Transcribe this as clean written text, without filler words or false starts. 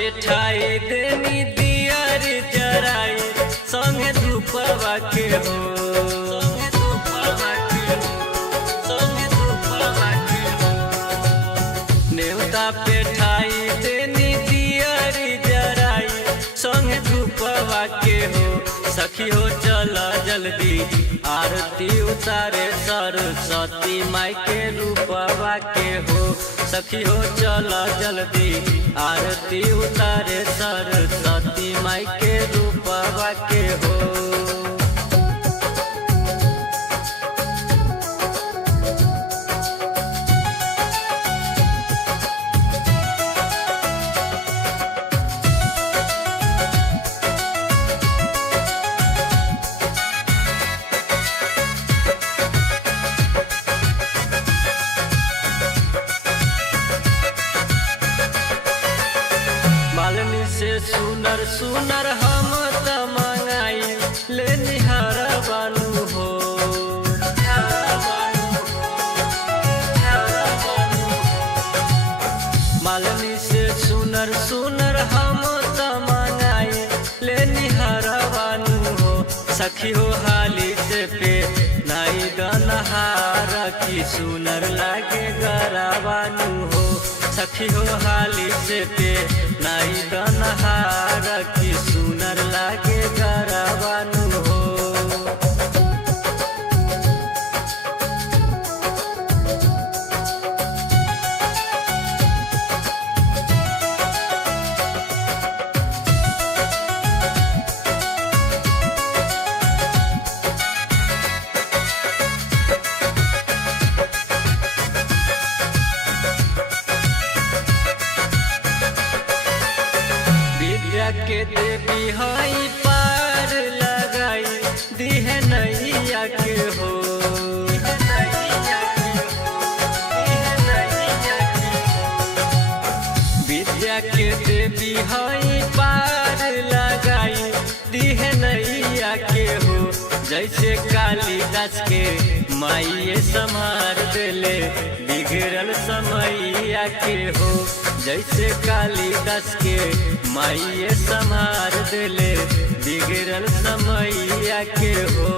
पेठाई देनी दियर जराई संगे धूपवा के हो, संगे धूपवा के हो, संगे धूपवा के हो। नेवता पेठाई देनी दियर जराई संगे धूपवा के हो। सखी हो चला जल्दी आरती उतारे सरस्वती माई के रूपवा के हो। सखी हो चला जल्दी आरती उतारे सरस्वती माई के रूपवा के हो। मालिनी से सुनर सुनर हम त मंगाई ले निहार बानू हो। मालिनी से सुनर सुनर हम त मंगाई ले निहार बानू हो। सखी हो हाली से पे नाई दनहार की सुनर लागे गराबानू हो। सखी हो हाली से पे नाई दनहार की सुनर लागे गराबानू हो। के देवी हई पार लगाई दिहे नैया के हो। विद्या के देवी हई पार लगाई दिहे नैया के हो। जैसे कालिदास के माइये संहार देले बिगड़ल समैया के हो। जैसे कालिदास के माइये संहार देले बिगड़ल समैया के हो।